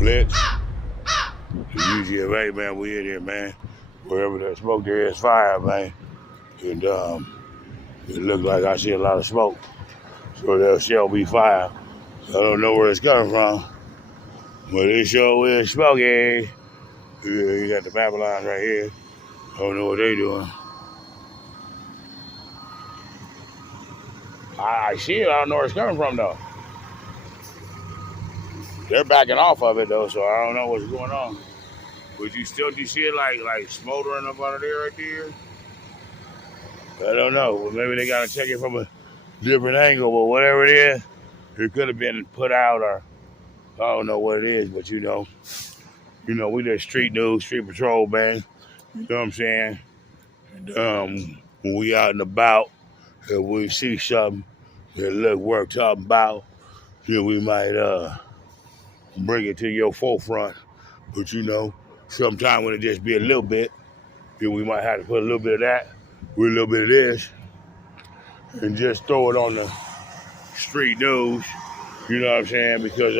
Blitz, the UGFA, man, we in here, man. Wherever there's smoke, there is fire, man. And it looks like I see a lot of smoke. So there shall be fire. I don't know where it's coming from, but it sure is smoky. You got the Babylon right here. I don't know what they doing. I see it. I don't know where it's coming from, though. They're backing off of it, though, so I don't know what's going on. But you see it like smoldering up under there right there? I don't know. Well, maybe they got to check it from a different angle, but whatever it is, it could have been put out, or I don't know what it is, but we just street news, street patrol, man. You know what I'm saying? When we out and about, if we see something that look worth talking about, then we might bring it to your forefront. But sometimes when it just be a little bit, then we might have to put a little bit of that with a little bit of this and just throw it on the street news. You know what I'm saying? Because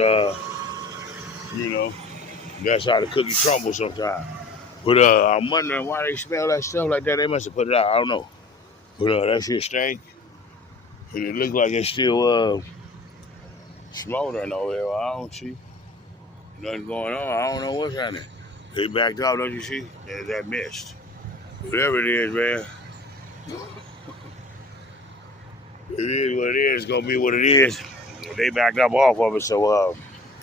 that's how the cookie crumbles sometimes. But I'm wondering why they smell that stuff like that. They must have put it out. I don't know. But that shit stink. And it looks like it's still smoldering over there. I don't see nothing going on. I don't know what's happening. They backed off, don't you see? There's that mist. Whatever it is, man. It is what it is. It's going to be what it is. They backed up off of it, so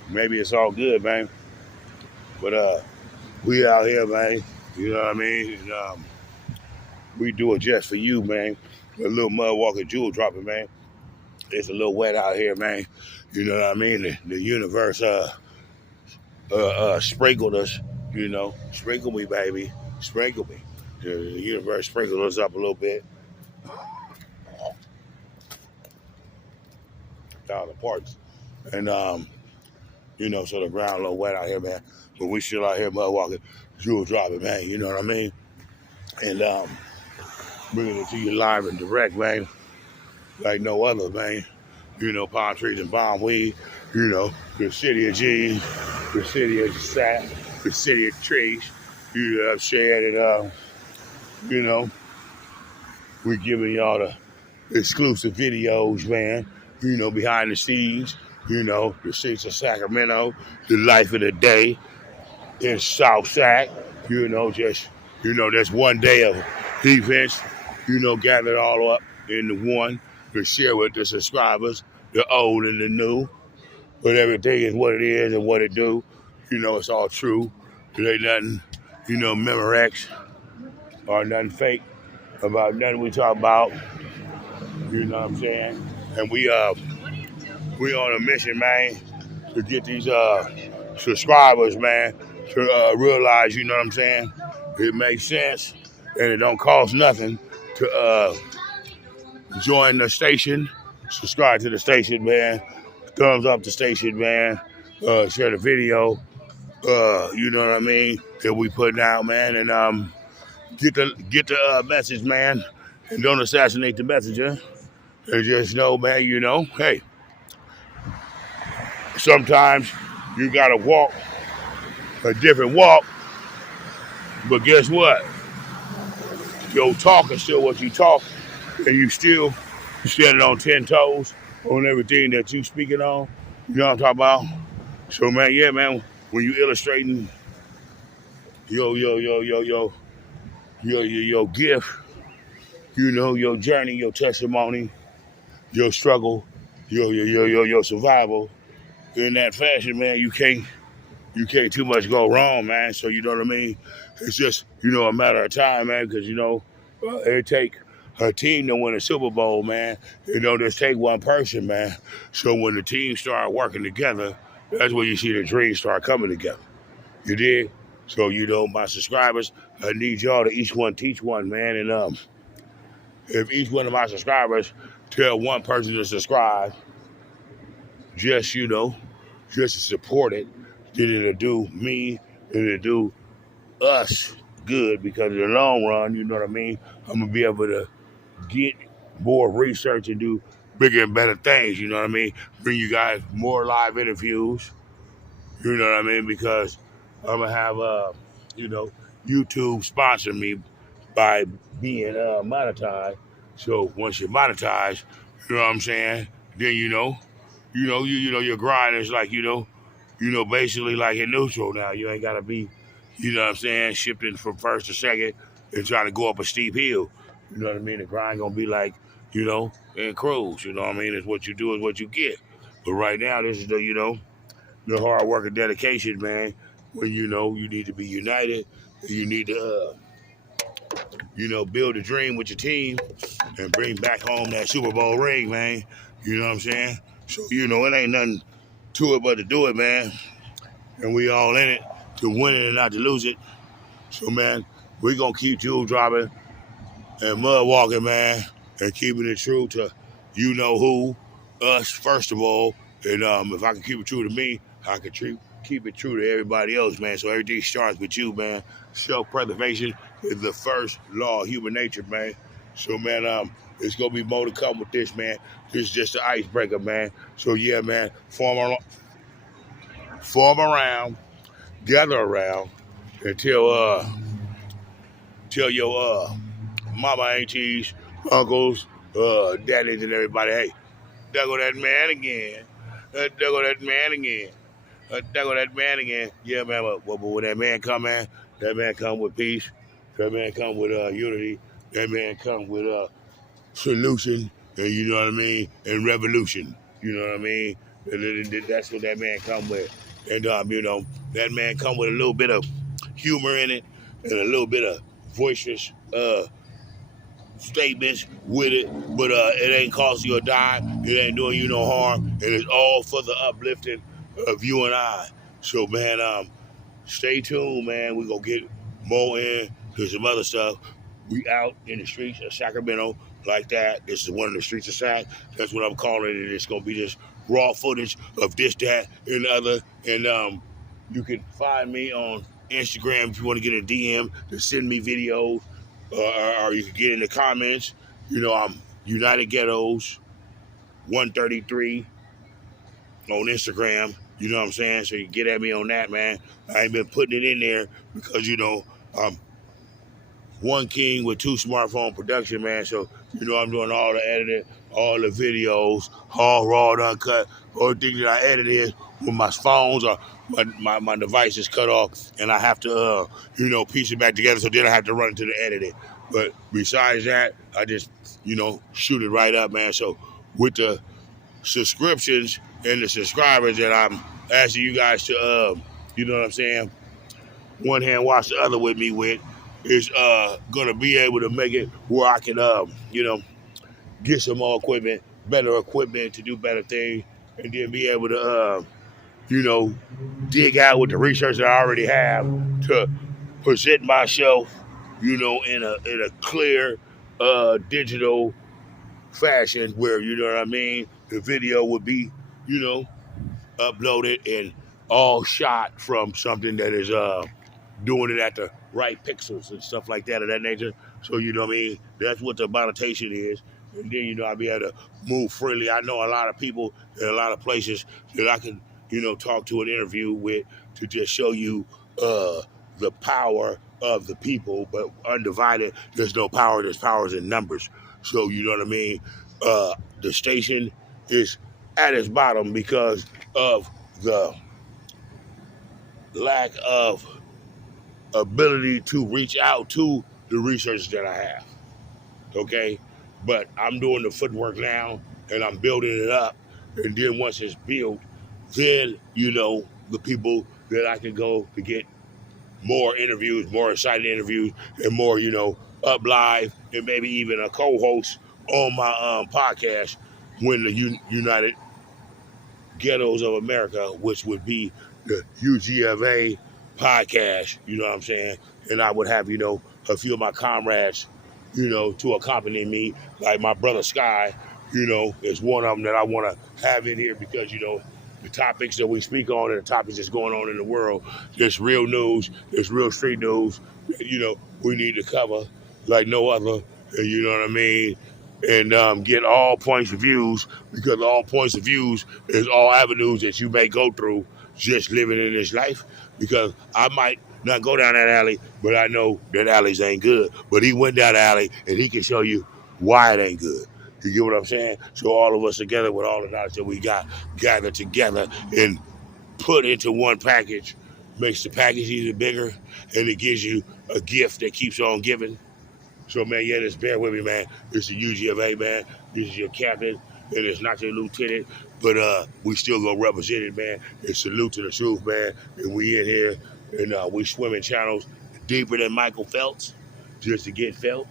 maybe it's all good, man. But we out here, man. You know what I mean? And, we do it just for you, man. A little mud walking, jewel dropping, man. It's a little wet out here, man. You know what I mean? The universe sprinkled us, Sprinkle me, baby. Sprinkle me. The universe sprinkled us up a little bit. Down the parts. And, so the ground a little wet out here, man. But we still out here mud walking, jewel dropping, man. You know what I mean? And bringing it to you live and direct, man. Like no other, man. Palm trees and bomb weed. The city of G's, the city of sap, the city of trees. You know what I'm saying? And, we're giving y'all the exclusive videos, man. Behind the scenes. The streets of Sacramento, the life of the day in South Sac. That's one day of events. Gathered all up into one to share with the subscribers, the old and the new. But everything is what it is and what it do. It's all true. There ain't nothing, Memorex or nothing fake about nothing we talk about. You know what I'm saying? And we on a mission, man, to get these subscribers, man, to realize, you know what I'm saying? It makes sense and it don't cost nothing to join the station, subscribe to the station, man. Thumbs up the station, man. Share the video. You know what I mean? That we putting out, man, and get the message, man. And don't assassinate the messenger. And just know, man. Hey, sometimes you gotta walk a different walk. But guess what? Your talk is still what you talk, and you still standing on 10 toes on everything that you speaking on. You know what I'm talking about? So, man, yeah, man, when you illustrating your gift, your journey, your testimony, your struggle, your survival, in that fashion, man, you can't too much go wrong, man. So you know what I mean? It's just, a matter of time, man, because, it take a team to win a Super Bowl, man. It don't just take one person, man. So when the team start working together, that's when you see the dreams start coming together. You did? So, my subscribers, I need y'all to each one teach one, man. And if each one of my subscribers tell one person to subscribe, just, just to support it, then it'll do me, it'll do us good, because in the long run, you know what I mean, I'm going to be able to get more research and do bigger and better things, you know what I mean? Bring you guys more live interviews, You know what I mean? Because I'm gonna have you know, YouTube sponsor me by being monetized. So once you're monetized, you know what I'm saying? Then your grind is like basically like in neutral now. You ain't gotta be, you know what I'm saying, shifting from first to second and trying to go up a steep hill. You know what I mean? The grind gonna be like, in cruise. You know what I mean? It's what you do is what you get. But right now, this is the hard work and dedication, man. When you need to be united, you need to build a dream with your team and bring back home that Super Bowl ring, man. You know what I'm saying? So it ain't nothing to it but to do it, man. And we all in it to win it and not to lose it. So, man, we gonna keep jewel dropping and mud walking, man, and keeping it true to you know who, us first of all. And if I can keep it true to me, I can keep it true to everybody else, man. So everything starts with you, man. Self-preservation is the first law of human nature, man. So, man, it's gonna be more to come with this, man. This is just an icebreaker, man. So yeah, man, form around, gather around, and tell your mama, aunties, uncles, daddies, and everybody, hey, there go that man again. There go that man again. There go that man again. Yeah, man, but when that man come, man, that man come with peace. That man come with unity. That man come with solution, and you know what I mean, and revolution. You know what I mean? That's what that man come with. And that man come with a little bit of humor in it and a little bit of voiceless statements with it, but it ain't costing you a dime. It ain't doing you no harm, and it's all for the uplifting of you and I. So, man, stay tuned, man. We gonna get more into some other stuff. We out in the streets of Sacramento like that. This is one of the streets of Sac. That's what I'm calling it. It's gonna be just raw footage of this, that, and the other. And you can find me on Instagram if you want to get a DM to send me videos, or you can get in the comments. I'm United Ghettos 133 on Instagram. You know what I'm saying? So you can get at me on that, man. I ain't been putting it in there because I'm one king with two smartphone production, man. So I'm doing all the editing, all the videos, all raw and uncut. Only thing that I edit is when my phones or my device is cut off, and I have to piece it back together. So then I have to run into the editing. But besides that, I just shoot it right up, man. So with the subscriptions and the subscribers that I'm asking you guys to, you know what I'm saying, one hand wash the other with me with, is gonna be able to make it where I can, get some more equipment, better equipment to do better things, and then be able to, dig out with the research that I already have to present myself, in a clear, digital fashion where what I mean. The video would be, uploaded and all shot from something that is doing it at the right pixels and stuff like that of that nature. So what I mean, that's what the monetization is. And then I'll be able to move freely. I know a lot of people in a lot of places that I can talk to and interview with to just show you the power of the people. But undivided, there's no power. There's powers in numbers. So what I mean. The station is at its bottom because of the lack of ability to reach out to the research that I have. Okay? But I'm doing the footwork now and I'm building it up. And then once it's built, then, the people that I can go to get more interviews, more exciting interviews, and more, up live, and maybe even a co-host on my podcast when the United Ghettos of America, which would be the UGFA podcast, you know what I'm saying? And I would have, a few of my comrades, to accompany me, like my brother Sky, is one of them that I want to have in here because, the topics that we speak on and the topics that's going on in the world, there's real news, there's real street news, we need to cover like no other, you know what I mean? And get all points of views because all points of views is all avenues that you may go through just living in this life, because I might not go down that alley, but I know that alleys ain't good. But he went down the alley and he can show you why it ain't good. You get what I'm saying? So all of us together with all the knowledge that we got gathered together and put into one package makes the package even bigger, and it gives you a gift that keeps on giving. So, man, yeah, just bear with me, man. This is UGFA, man. This is your captain, and it's not your lieutenant, but we still gonna represent it, man. And salute to the truth, man. And we in here, and we swimming channels deeper than Michael Phelps, just to get felt.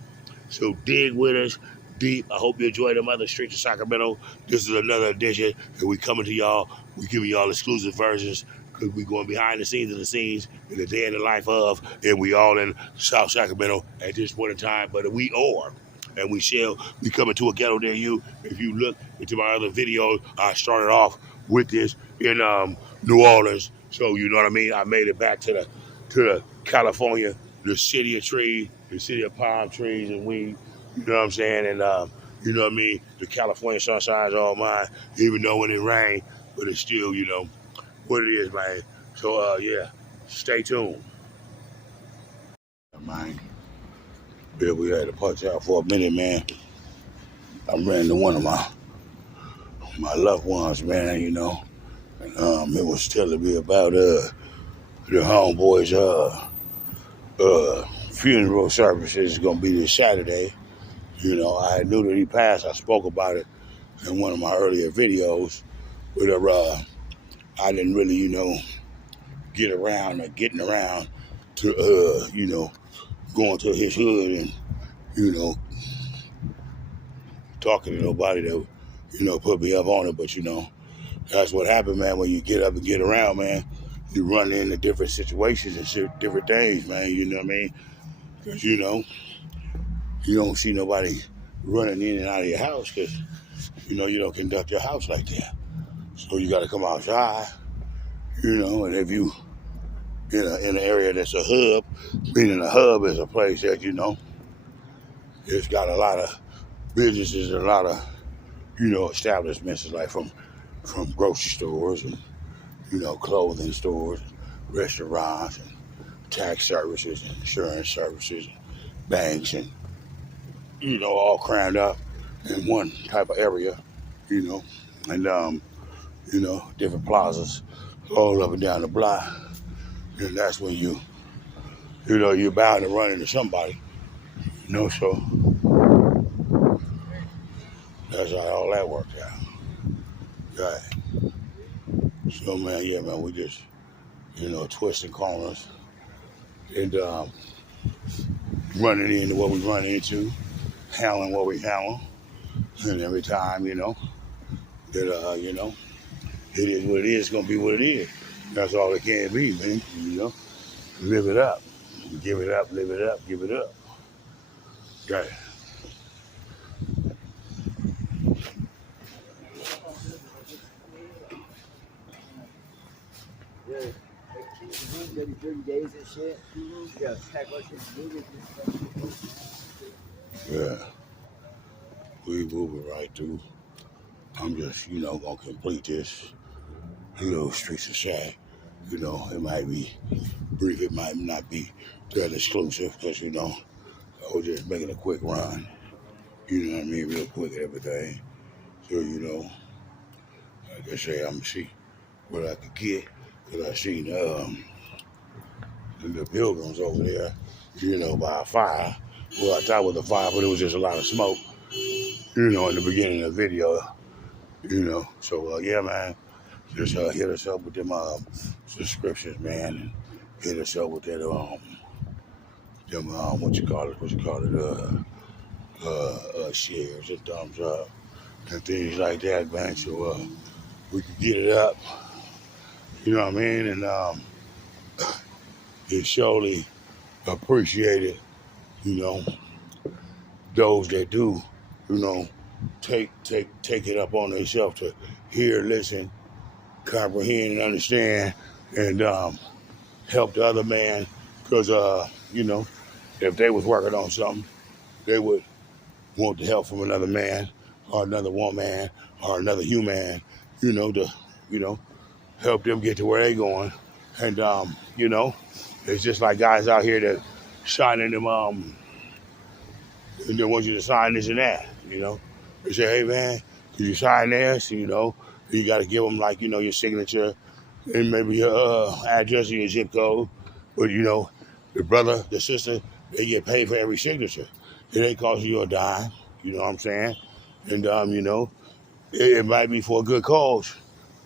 So dig with us deep. I hope you enjoy them other streets of Sacramento. This is another edition, and we coming to y'all. We giving y'all exclusive versions, because we going behind the scenes of the scenes in the day in the life of, and we all in South Sacramento at this point in time. But we are, and we shall be coming to a ghetto near you. If you look into my other videos, I started off with this in New Orleans. So you know what I mean? I made it back to the California, the city of trees, the city of palm trees and weed. You know what I'm saying? And you know what I mean? The California sunshine's all mine, even though when it rains, but it's still, you know, what it is, man. So yeah, stay tuned. Man, yeah, we had to punch out for a minute, man. I ran into one of my loved ones, man, you know. It was telling me about the homeboys funeral services is gonna be this Saturday. You know, I knew that he passed. I spoke about it in one of my earlier videos, but I didn't really, you know, getting around to you know, going to his hood and, you know, talking to nobody that, you know, put me up on it. But, you know, that's what happened, man. When you get up and get around, man, you run into different situations and different things, man. You know what I mean? Because, you know, you don't see nobody running in and out of your house because, you know, you don't conduct your house like that. So you got to come outside, you know, and if you in an area that's a hub, meaning a hub is a place that, you know, it's got a lot of businesses and a lot of, you know, establishments, like from grocery stores and, you know, clothing stores, restaurants, and tax services and insurance services, and banks, and, you know, all crammed up in one type of area, you know, and you know, different plazas all up and down the block. And that's when you know, you're bound to run into somebody, you know, so that's how all that worked out. Right. So, man, yeah, man, we just, you know, twisting corners and running into what we run into, handling what we handle. And every time, you know, that, you know, it is what it is, it's going to be what it is. That's all it can be, man, you know. Live it up. Give it up, live it up, give it up. Right. Yeah, every 30 days and shit. Yeah, pack our shit, move it. Yeah. We moving right through. I'm just, you know, gonna complete this little streets of Shag. You know, it might be brief, it might not be that exclusive, because, you know, I was just making a quick run. You know what I mean? Real quick and everything. So, you know, like I say, I'm gonna see what I could get. Because I seen the pilgrims over there, you know, by a fire. Well, I thought it was a fire, but it was just a lot of smoke, you know, in the beginning of the video, you know. So, yeah, man, just hit us up with them subscriptions, man, and hit us up with that, them, shares and thumbs up and things like that, man. So, we can get it up, you know what I mean? And it's surely appreciated, you know, those that do, you know, take it up on themselves to hear, listen, comprehend, and understand, and help the other man. Because you know, if they was working on something, they would want the help from another man or another woman or another human, you know, to, you know, help them get to where they going. And you know, it's just like guys out here that signing them and they want you to sign this and that, you know. They say, hey man, can you sign this? You know, you got to give them like, you know, your signature and maybe your address and your zip code. But you know, the brother, the sister, they get paid for every signature. It ain't costing you a dime. You know what I'm saying? And you know, it might be for a good cause,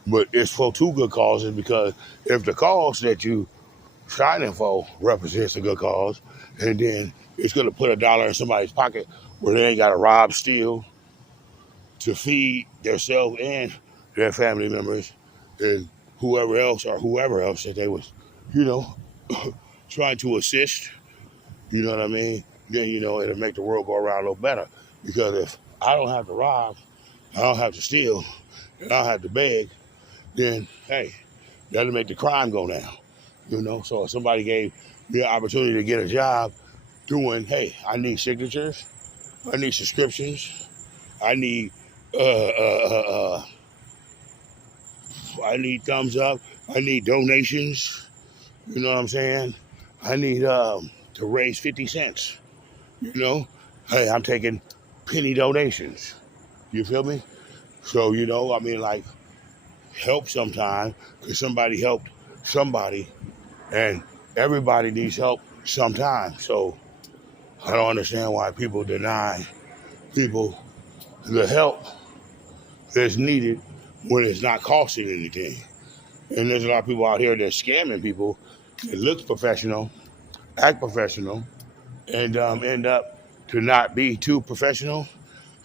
but it's for two good causes because if the cause that you signing for represents a good cause, and then it's gonna put $1 in somebody's pocket where they ain't gotta rob, steal to feed themselves and their family members and whoever else that they was, you know, trying to assist. You know what I mean? Then you know it'll make the world go around a little better. Because if I don't have to rob, I don't have to steal, and I don't have to beg, then hey, that'll make the crime go down. You know, so if somebody gave me an opportunity to get a job doing, hey, I need signatures, I need subscriptions, I need I need thumbs up, I need donations. You know what I'm saying? I need to raise 50 cents. You know, hey, I'm taking penny donations. You feel me? So you know, I mean, like help sometime because somebody helped somebody, and everybody needs help sometime. So I don't understand why people deny people the help that's needed when it's not costing anything. And there's a lot of people out here that's scamming people that look professional, act professional, and end up to not be too professional.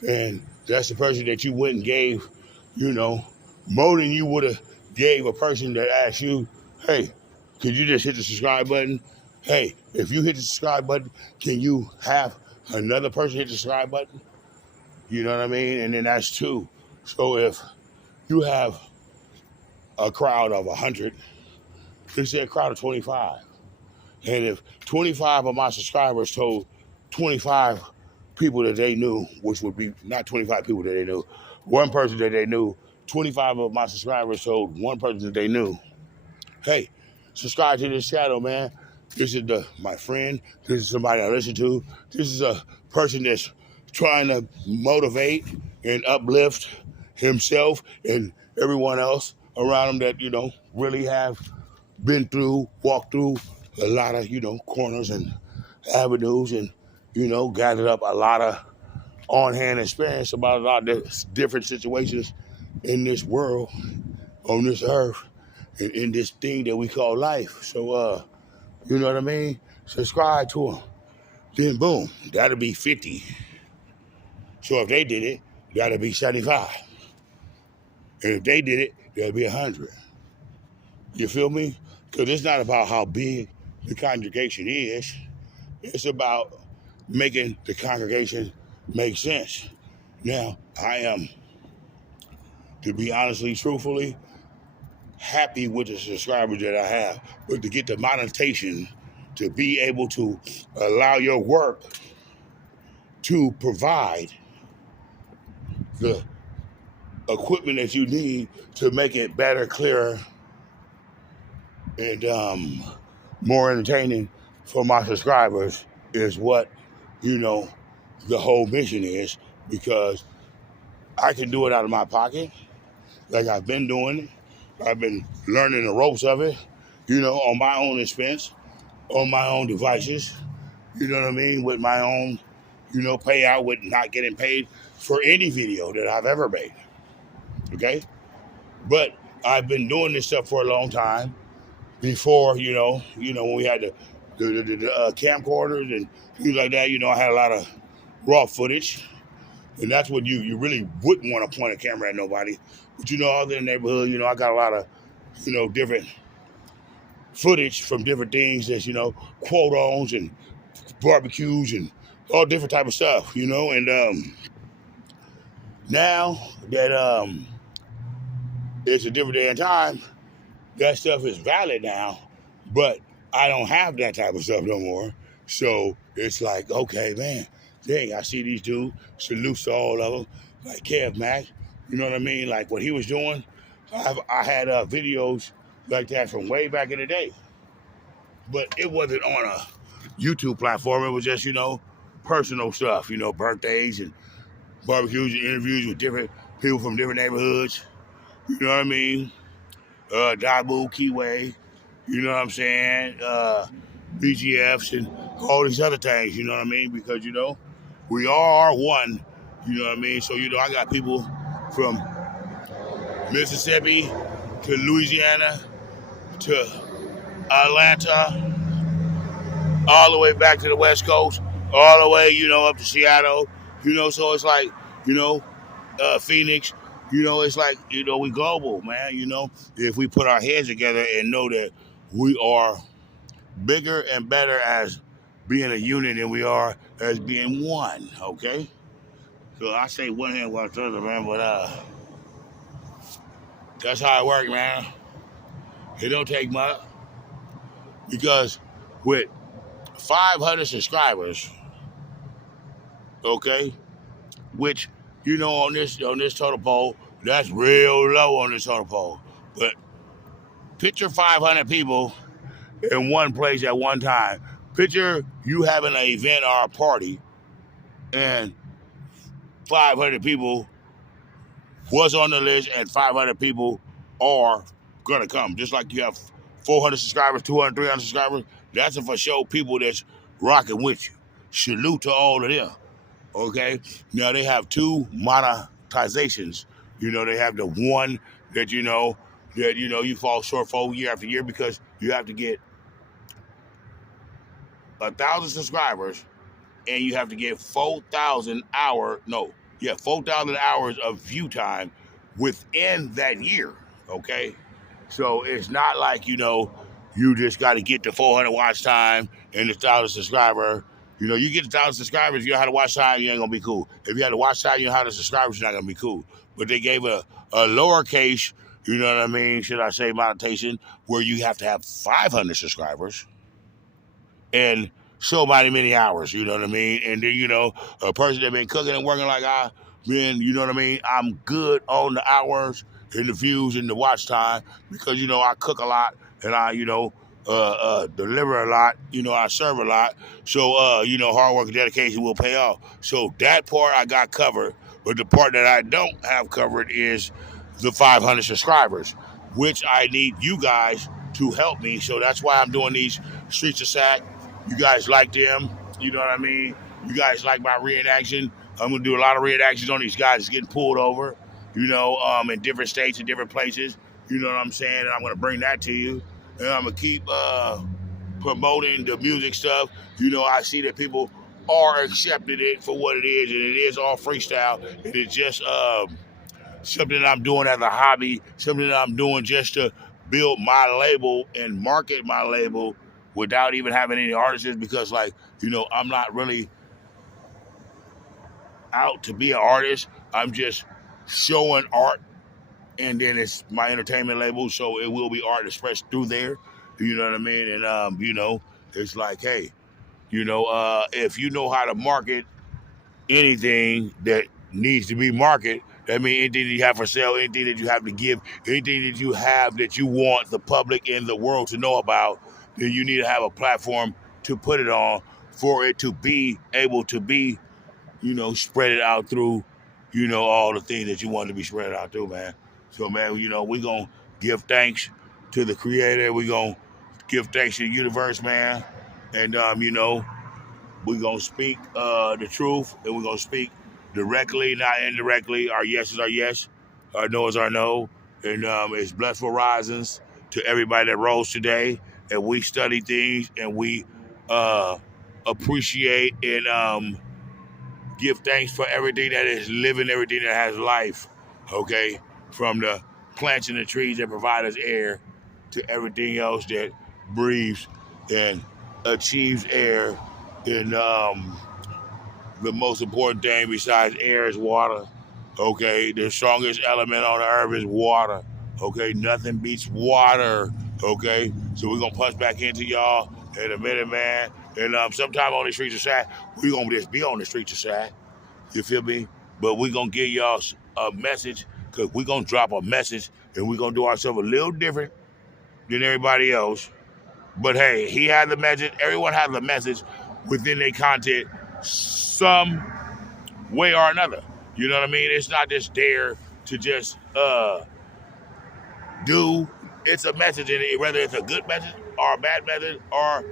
And that's the person that you went and gave, you know, more than you would have gave a person that asked you, hey, could you just hit the subscribe button? Hey, if you hit the subscribe button, can you have another person hit the subscribe button? You know what I mean? And then that's two. So if you have a crowd of 100, let's say a crowd of 25, and if 25 of my subscribers told 25 people that they knew, which would be not 25 people that they knew, one person that they knew, 25 of my subscribers told one person that they knew, hey, subscribe to this channel, man. This is my friend. This is somebody I listen to. This is a person that's trying to motivate and uplift himself and everyone else around him that, you know, really have been through, walked through a lot of, you know, corners and avenues and, you know, gathered up a lot of on-hand experience about a lot of different situations in this world, on this earth, in this thing that we call life. So, you know what I mean? Subscribe to them. Then boom, that'll be 50. So if they did it, that'll be 75. And if they did it, that'll be 100. You feel me? Because it's not about how big the congregation is. It's about making the congregation make sense. Now, I am, to be honestly, truthfully, happy with the subscribers that I have. But to get the monetization, to be able to allow your work to provide the equipment that you need to make it better, clearer, and more entertaining for my subscribers is what, you know, the whole mission is, because I can do it out of my pocket like I've been doing it. I've been learning the ropes of it, you know, on my own expense, on my own devices, you know what I mean, with my own, you know, payout, with not getting paid for any video that I've ever made, okay? But I've been doing this stuff for a long time before, you know, when we had the camcorders and things like that, you know, I had a lot of raw footage. And that's what you really wouldn't want to point a camera at nobody. But, you know, out in the neighborhood, you know, I got a lot of, you know, different footage from different things that's, you know, quote-ons and barbecues and all different type of stuff, you know. And now that it's a different day and time, that stuff is valid now, but I don't have that type of stuff no more. So it's like, okay, man, dang, I see these dudes, salutes to all of them, like Kev Mack, you know what I mean? Like what he was doing I had videos like that from way back in the day, but it wasn't on a YouTube platform. It was just personal stuff, birthdays and barbecues and interviews with different people from different neighborhoods. You know what I mean? Dabu, Keyway, you know what I'm saying? BGFs and all these other things, you know what I mean? Because, we all are one, you know what I mean? So, I got people from Mississippi to Louisiana to Atlanta, all the way back to the West Coast, all the way, up to Seattle, so it's like, Phoenix, it's like, we global, man, if we put our heads together and know that we are bigger and better as being a unit than we are as being one, okay? So I say one hand, one other, man, but that's how it works, man. It don't take much because with 500 subscribers, okay, which on this total poll, that's real low on this total poll. But picture 500 people in one place at one time. Picture you having an event or a party, and 500 people was on the list, and 500 people are gonna come. Just like you have 400 subscribers, 200, 300 subscribers. That's for sure people that's rocking with you. Salute to all of them. Okay, now they have two monetizations. They have the one that you fall short for year after year because you have to get 1,000 subscribers and you have to get 4,000 hours of view time within that year. Okay, so it's not like you just got to get the 400 watch time and the 1,000 subscriber. You get 1,000 subscribers, you know how to watch time, you ain't gonna be cool. If you had to watch time, you know how to subscribers, you're not gonna be cool. But they gave a lowercase, you know what I mean, should I say monetization, where you have to have 500 subscribers and so many hours, you know what I mean? And then, a person that been cooking and working like I've been, you know what I mean? I'm good on the hours and the views and the watch time because, I cook a lot and I, deliver a lot, I serve a lot. So, hard work and dedication will pay off. So that part I got covered. But the part that I don't have covered is the 500 subscribers, which I need you guys to help me. So that's why I'm doing these Streets of Sac. You guys like them. You know what I mean? You guys like my reenaction. I'm going to do a lot of reenactions on these guys getting pulled over, in different states and different places. You know what I'm saying? And I'm going to bring that to you. And I'm going to keep promoting the music stuff. I see that people are accepting it for what it is, and it is all freestyle. And it's just something that I'm doing as a hobby, something that I'm doing just to build my label and market my label without even having any artists because, I'm not really out to be an artist. I'm just showing art, and then it's my entertainment label, so it will be art expressed through there. You know what I mean? And, it's like, hey, if you know how to market anything that needs to be marketed, that means anything that you have for sale, anything that you have to give, anything that you have that you want the public and the world to know about, then you need to have a platform to put it on for it to be able to be, spread it out through, all the things that you want to be spread out through, man. So, man, we're going to give thanks to the Creator. We're going to give thanks to the universe, man. And, we're going to speak the truth, and we're going to speak directly, not indirectly. Our yes is our yes. Our no is our no. And it's blessful risings to everybody that rose today. And we study things, and we appreciate and give thanks for everything that is living, everything that has life, okay? From the plants and the trees that provide us air to everything else that breathes and achieves air. And the most important thing besides air is water, okay? The strongest element on the earth is water, okay? Nothing beats water, okay? So we're going to punch back into y'all in a minute, man. And sometime on the Streets of Sac, we're going to just be on the Streets of Sac. You feel me? But we're going to give y'all a message because we're going to drop a message and we're gonna do ourselves a little different than everybody else. But hey, he had the message. Everyone has a message within their content, some way or another. You know what I mean? It's not just there to just do. It's a message in it, whether it's a good message or a bad message or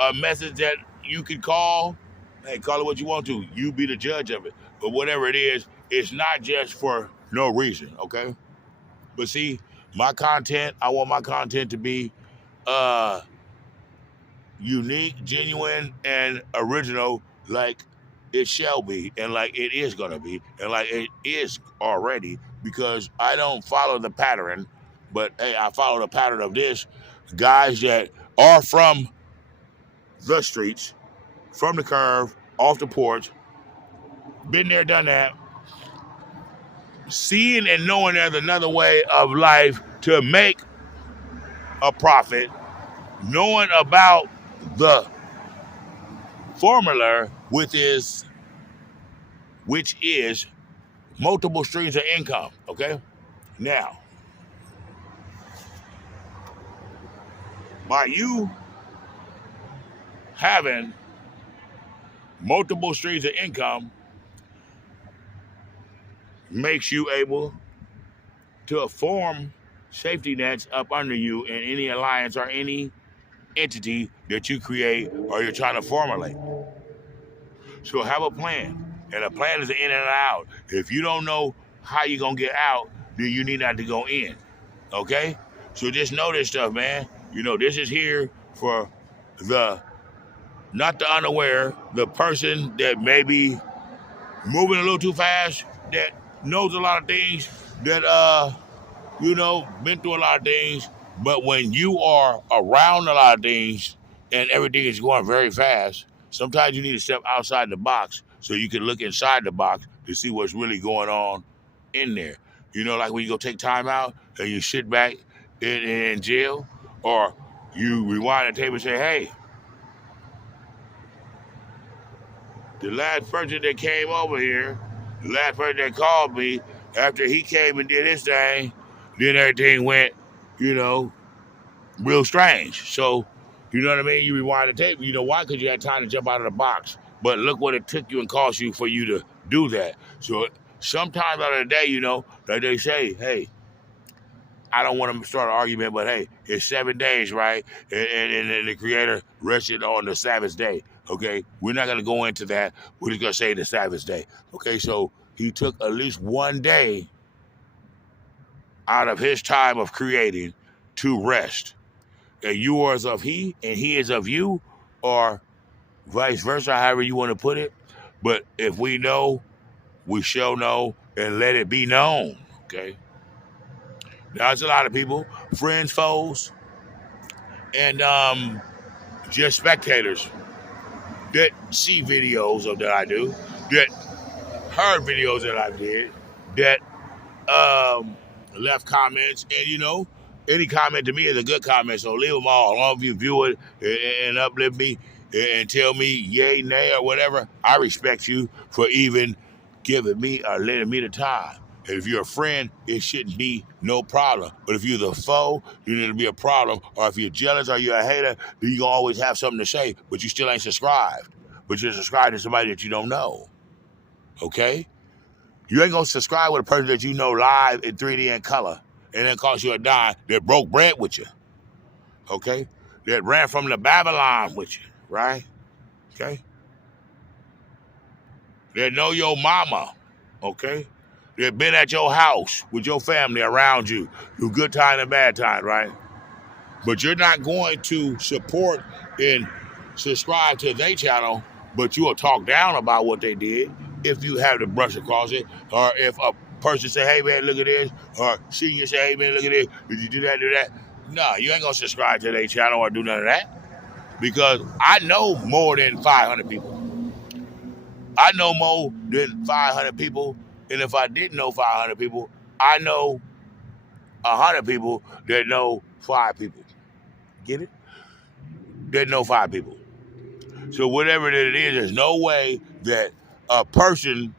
a message that you can call. Hey, call it what you want to. You be the judge of it. But whatever it is, it's not just for no reason, okay? But see, my content, I want my content to be unique, genuine, and original, like it shall be, and like it is gonna be, and like it is already, because I don't follow the pattern, but hey, I follow the pattern of this guys that are from the streets, from the curve, off the porch, been there, done that, seeing and knowing there's another way of life to make a profit, knowing about the formula, which is multiple streams of income. Okay, now by you having multiple streams of income makes you able to form safety nets up under you in any alliance or any entity that you create or you're trying to formulate. So have a plan. And a plan is an in and out. If you don't know how you're going to get out, then you need not to go in. Okay? So just know this stuff, man. You know, this is here for not the unaware, the person that may be moving a little too fast, that knows a lot of things, that, been through a lot of things. But when you are around a lot of things and everything is going very fast, sometimes you need to step outside the box so you can look inside the box to see what's really going on in there. You know, like when you go take time out and you sit back in jail, or you rewind the tape and say, hey, the last person that came over here, the last person that called me, after he came and did his thing, then everything went, real strange. So, you know what I mean? You rewind the tape. You know why? Because you had time to jump out of the box. But look what it took you and cost you for you to do that. So sometimes out of the day, like they say, hey, I don't want to start an argument, but hey, it's 7 days, right? And the Creator rested on the Sabbath day. Okay, we're not going to go into that. We're just going to say the Sabbath day. Okay, so he took at least 1 day out of his time of creating to rest. And you are of he, and he is of you, or vice versa, however you want to put it. But if we know, we shall know, and let it be known. Okay. Now, there's a lot of people, friends, foes, and just spectators that see videos of that I do, that heard videos that I did, that left comments, and any comment to me is a good comment, so leave them all. As long as you view it and uplift me and tell me yay, nay, or whatever, I respect you for even giving me or letting me the time. And if you're a friend, it shouldn't be no problem. But if you're the foe, you need to be a problem. Or if you're jealous or you're a hater, then you're going to always have something to say, but you still ain't subscribed. But you're subscribed to somebody that you don't know. Okay? You ain't going to subscribe with a person that you know live in 3D and color and then cost you a dime, that broke bread with you. Okay? That ran from the Babylon with you, right? Okay? That know your mama, okay? That been at your house with your family around you through good time and bad time, right? But you're not going to support and subscribe to their channel, but you will talk down about what they did if you have to brush across it, or if a person say, hey, man, look at this, or see you say, hey, man, look at this, did you do that, do that? No, you ain't going to subscribe to their channel or do none of that, because I know more than 500 people. I know more than 500 people, and if I didn't know 500 people, I know 100 people that know 5 people. Get it? That know 5 people. So whatever it is, there's no way that a person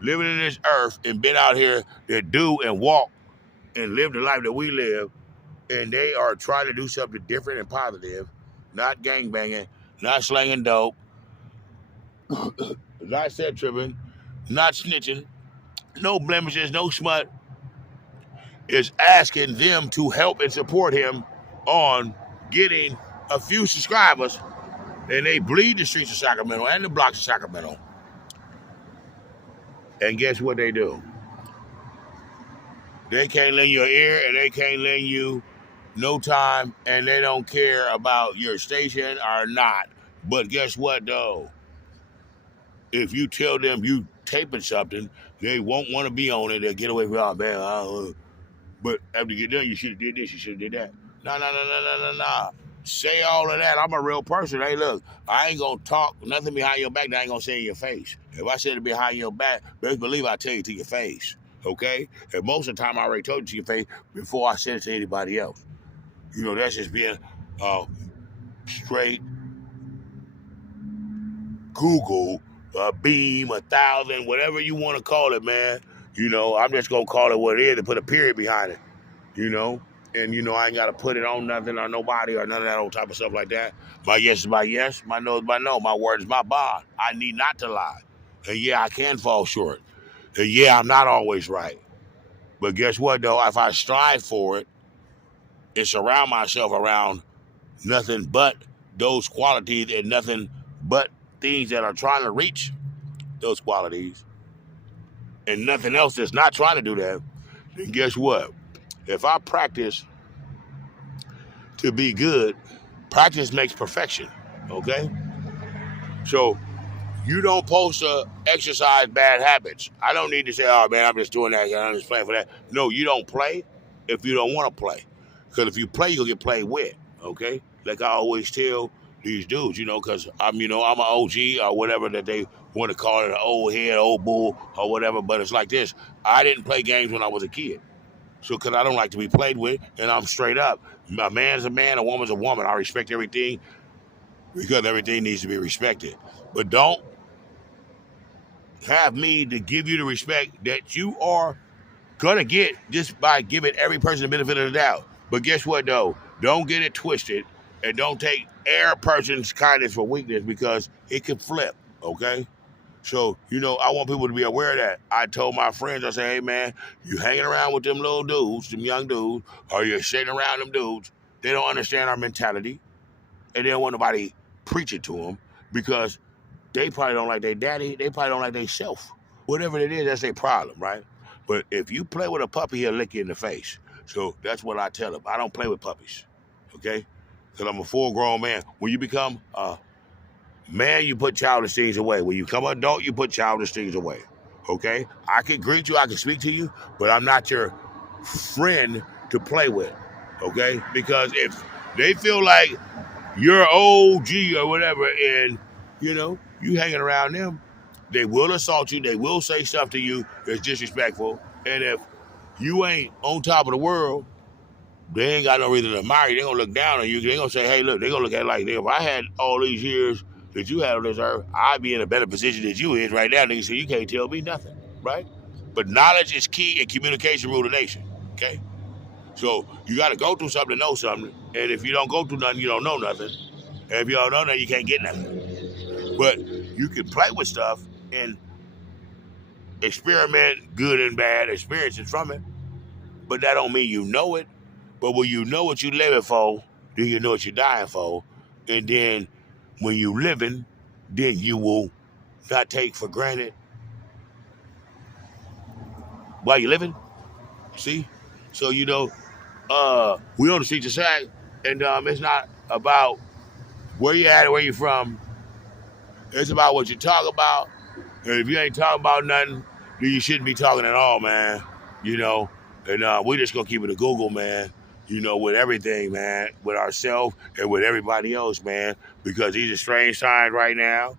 living in this earth and been out here that do and walk and live the life that we live, and they are trying to do something different and positive, not gangbanging, not slanging dope, not set tripping, not snitching, no blemishes, no smut, is asking them to help and support him on getting a few subscribers, and they bleed the streets of Sacramento and the blocks of Sacramento. And guess what they do? They can't lend you an ear, and they can't lend you no time, and they don't care about your station or not. But guess what, though? If you tell them you taping something, they won't want to be on it. They'll get away from, oh, man, but after you get done, you should have did this, you should have did that. No. Say all of that. I'm a real person. Hey, look, I ain't gonna talk nothing behind your back that I ain't gonna say in your face. If I said it behind your back, best believe I tell you to your face. Okay? And most of the time I already told you to your face before I said it to anybody else. You know, that's just being straight Google, Beam, 1,000, whatever you want to call it, man. You know, I'm just gonna call it what it is and put a period behind it. You know, and I ain't gotta put it on nothing or nobody or none of that old type of stuff like that. My yes is my yes, my no is my no, my word is my bond. I need not to lie. And yeah, I can fall short. And yeah, I'm not always right. But guess what though? If I strive for it and surround myself around nothing but those qualities and nothing but things that are trying to reach those qualities and nothing else that's not trying to do that, then guess what? If I practice to be good, practice makes perfection, okay? So you don't post to exercise bad habits. I don't need to say, oh man, I'm just doing that, I'm just playing for that. No, you don't play if you don't want to play. Because if you play, you'll get played with, okay? Like I always tell these dudes, because I'm an OG or whatever that they want to call it, an old head, old bull or whatever, but it's like this. I didn't play games when I was a kid. So, because I don't like to be played with, and I'm straight up. A man's a man, a woman's a woman. I respect everything because everything needs to be respected. But don't have me to give you the respect that you are going to get just by giving every person the benefit of the doubt. But guess what, though? Don't get it twisted, and don't take every person's kindness for weakness because it can flip, okay? So, I want people to be aware of that. I told my friends, I said, hey, man, you hanging around with them little dudes, them young dudes, or you're sitting around them dudes, they don't understand our mentality, and they don't want nobody preaching to them because they probably don't like their daddy, they probably don't like their self. Whatever it is, that's their problem, right? But if you play with a puppy, he'll lick you in the face. So that's what I tell them. I don't play with puppies, okay? Because I'm a full-grown man. When you become man, you put childish things away. When you become an adult, you put childish things away. Okay? I can greet you, I can speak to you, but I'm not your friend to play with. Okay? Because if they feel like you're OG or whatever, and you hanging around them, they will assault you, they will say stuff to you that's disrespectful. And if you ain't on top of the world, they ain't got no reason to admire you. They're gonna look down on you. They're gonna say, hey, look, they're gonna look at it like, if I had all these years that you had on this earth, I'd be in a better position than you is right now. Nigga, so you can't tell me nothing, right? But knowledge is key and communication rule the nation, okay? So you got to go through something to know something. And if you don't go through nothing, you don't know nothing. And if you don't know nothing, you can't get nothing. But you can play with stuff and experiment good and bad experiences from it. But that don't mean you know it. But when you know what you're living for, then you know what you're dying for. And then when you living, then you will not take for granted while you living. See? So, we on the streets of Sac, and it's not about where you at or where you from. It's about what you talk about. And if you ain't talking about nothing, then you shouldn't be talking at all, man. And we just gonna keep it a Google, man. With everything, man, with ourselves and with everybody else, man, because these are strange times right now.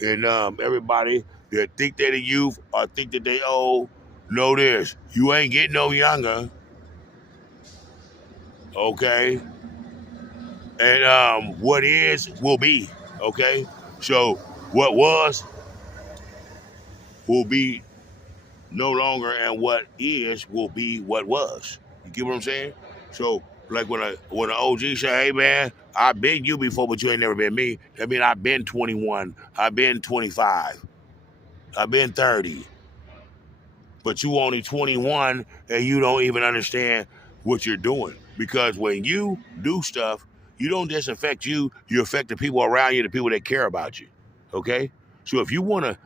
And everybody that think they're the youth or think that they old, know this. You ain't getting no younger, okay? And what is will be, okay? So what was will be no longer, and what is will be what was. You get what I'm saying? So, like when an OG say, hey man, I've been you before, but you ain't never been me. That mean I've been 21, I've been 25, I've been 30. But you only 21 and you don't even understand what you're doing. Because when you do stuff, you don't just affect you, you affect the people around you, the people that care about you. Okay? So if you want to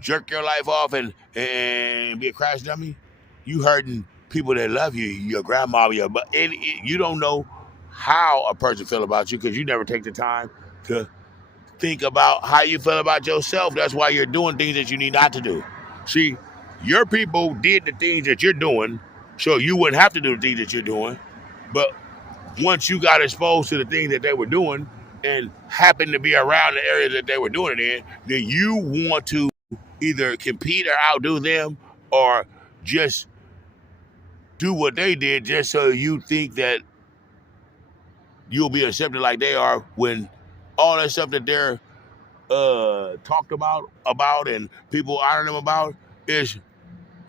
jerk your life off and be a crash dummy, you hurting people that love you, your grandma, you don't know how a person feel about you because you never take the time to think about how you feel about yourself. That's why you're doing things that you need not to do. See, your people did the things that you're doing so you wouldn't have to do the things that you're doing. But once you got exposed to the things that they were doing and happened to be around the areas that they were doing it in, then you want to either compete or outdo them or just do what they did just so you think that you'll be accepted like they are when all that stuff that they're talked about and people honor them about is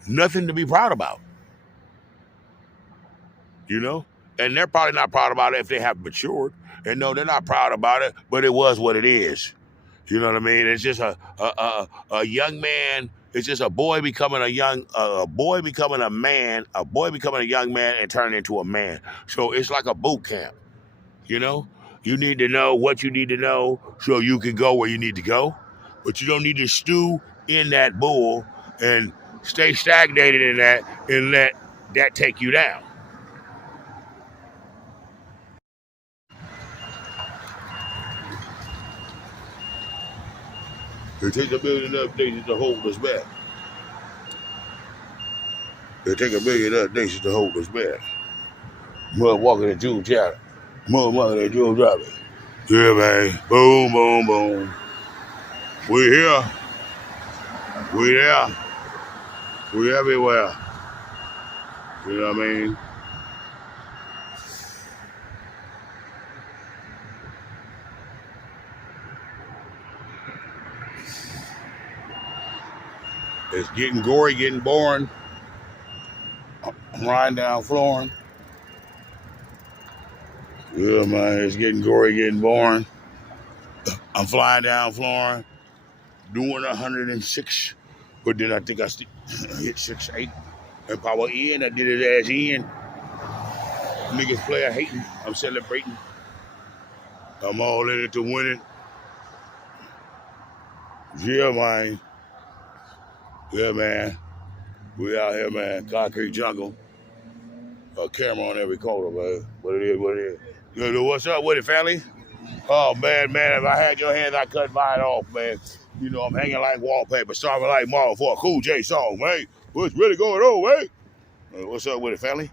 nothing to be proud about, you know? And they're probably not proud about it if they have matured. And no, they're not proud about it, but it was what it is. You know what I mean? It's just a young man. It's just a boy becoming a boy becoming a man, a boy becoming a young man and turning into a man. So it's like a boot camp, you know? You need to know what you need to know so you can go where you need to go. But you don't need to stew in that bull and stay stagnated in that and let that take you down. It takes a million other nations to hold us back. It takes a million other nations to hold us back. Mother walking and Jewel Chowder. Mother walking and Jewel Driving. Yeah, man. Boom, boom, boom. We here. We there. We everywhere. You know what I mean? It's getting gory, getting boring. I'm riding down Florin. Yeah, man, it's getting gory, getting boring. I'm flying down Florin, doing 106, but then I think I hit 6.8 and power in. I did it as in. Niggas player hating. I'm celebrating. I'm all in it to win it. Yeah, man. Yeah, man. We out here, man. Concrete jungle. A camera on every corner, man. What it is, what it is. Yo, what's up with it, family? Oh, man, if I had your hands, I cut mine off, man. You know, I'm hanging like wallpaper, starving like Marvel for a Cool J song, man. What's really going on, man? What's up with it, family?